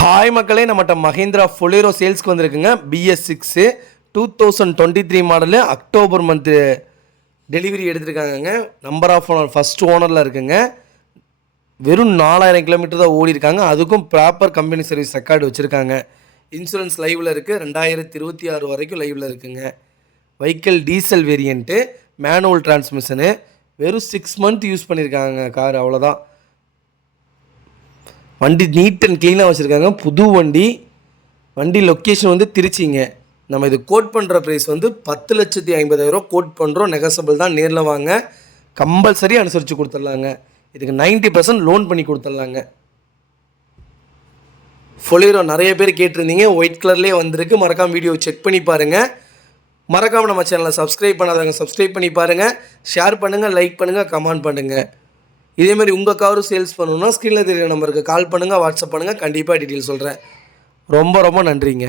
Hi மக்களே, நம்மகிட்ட மஹிந்திரா ஃபொலேரோ சேல்ஸ்க்கு வந்திருக்குங்க. BS6 2023 model. October month delivery எடுத்திருக்காங்கங்க. நம்பர் ஆஃப் ஓனர் ஃபஸ்ட் ஓனரில் இருக்குங்க. வெறும் 4000 கிலோமீட்டர் தான் ஓடிருக்காங்க. அதுக்கும் ப்ராப்பர் கம்பெனி சர்வீஸ் ரெக்கார்டு வச்சுருக்காங்க. இன்சூரன்ஸ் லைவில் இருக்குது. 2026 வரைக்கும் லைவில் இருக்குங்க. Vehicle diesel variant, manual transmission. வெறும் 6 மந்த் யூஸ் பண்ணியிருக்காங்க கார், அவ்வளோதான். வண்டி நீட் அண்ட் க்ளீனாக வச்சுருக்காங்க. புது வண்டி. வண்டி லொக்கேஷன் வந்து திருச்சிங்க. நம்ம இது கோட் பண்ணுற ப்ரைஸ் வந்து 10,50,000 கோட் பண்ணுறோம். நெகசபிள் தான். நேரில் வாங்க, கம்பல்சரி அனுசரித்து கொடுத்துட்லாங்க. இதுக்கு 90% லோன் பண்ணி கொடுத்துட்லாங்க. ஃபொலேரோ நிறைய பேர் கேட்டிருந்தீங்க. ஒயிட் கலர்லேயே வந்திருக்கு. மறக்காமல் வீடியோ செக் பண்ணி பாருங்கள். மறக்காமல் நம்ம சேனலை சப்ஸ்கிரைப் பண்ணாதவங்க சப்ஸ்கிரைப் பண்ணி பாருங்கள். ஷேர் பண்ணுங்கள், லைக் பண்ணுங்கள், கமெண்ட் பண்ணுங்கள். இதேமாதிரி உங்கள் காரும் சேல்ஸ் பண்ணணுன்னா ஸ்க்ரீனில் தெரியுற நம்பருக்கு கால் பண்ணுங்கள், வாட்ஸ்அப் பண்ணுங்கள். கண்டிப்பாக டீட்டெயில் சொல்கிறேன். ரொம்ப ரொம்ப நன்றிங்க.